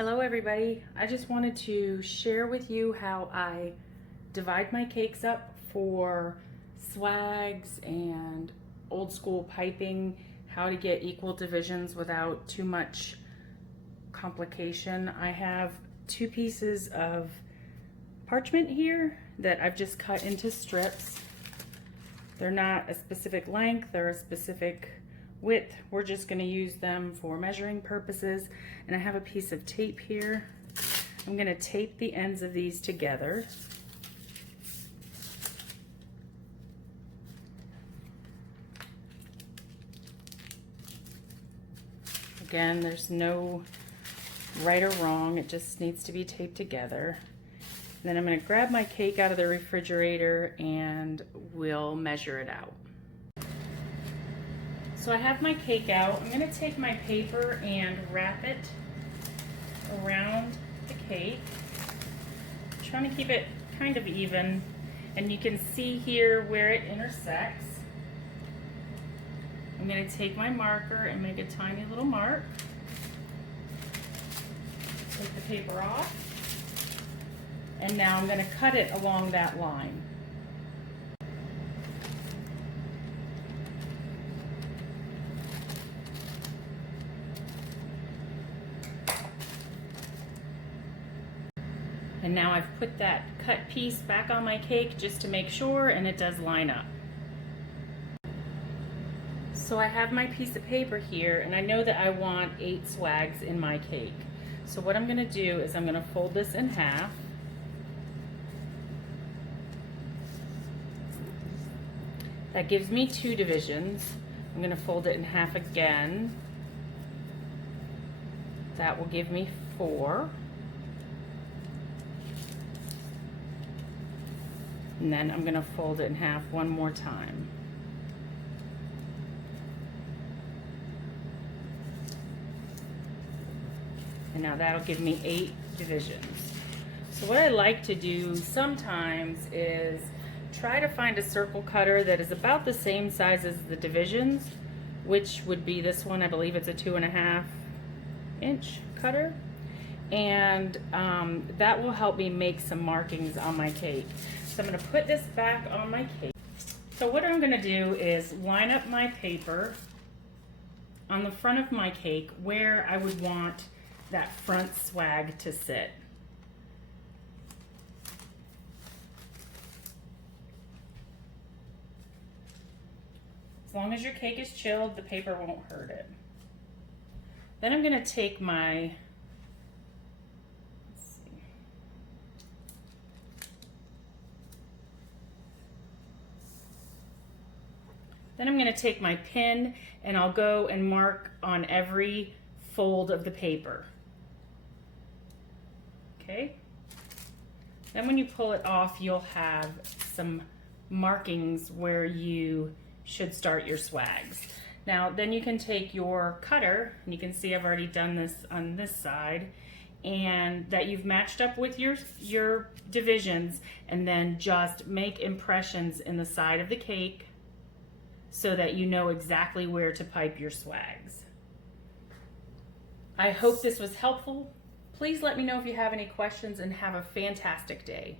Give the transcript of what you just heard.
Hello everybody. I just wanted to share with you how I divide my cakes up for swags and old school piping, how to get equal divisions without too much complication. I have two pieces of parchment here that I've just cut into strips. They're not a specific length, they're a specific width. We're just going to use them for measuring purposes. And I have a piece of tape here. I'm going to tape the ends of these together. Again, there's no right or wrong, it just needs to be taped together. And then I'm going to grab my cake out of the refrigerator and we'll measure it out. So I have my cake out. I'm going to take my paper and wrap it around the cake. I'm trying to keep it kind of even, and you can see here where it intersects. I'm going to take my marker and make a tiny little mark. Take the paper off, and now I'm going to cut it along that line. And now I've put that cut piece back on my cake just to make sure, and it does line up. So I have my piece of paper here, and I know that I want 8 swags in my cake. So what I'm going to do is I'm going to fold this in half. That gives me 2 divisions. I'm going to fold it in half again. That will give me 4. And then I'm going to fold it in half one more time. And now that'll give me 8 divisions. So what I like to do sometimes is try to find a circle cutter that is about the same size as the divisions, which would be this one. I believe it's a 2.5 inch cutter. And that will help me make some markings on my cake. So I'm going to put this back on my cake. So what I'm going to do is line up my paper on the front of my cake where I would want that front swag to sit. As long as your cake is chilled, the paper won't hurt it. Then I'm going to take my Then I'm going to take my pin and I'll go and mark on every fold of the paper. Okay? Then when you pull it off, you'll have some markings where you should start your swags. Now, then you can take your cutter, and you can see I've already done this on this side, and that you've matched up with your divisions, and then just make impressions in the side of the cake so that you know exactly where to pipe your swags. I hope this was helpful. Please let me know if you have any questions, and have a fantastic day.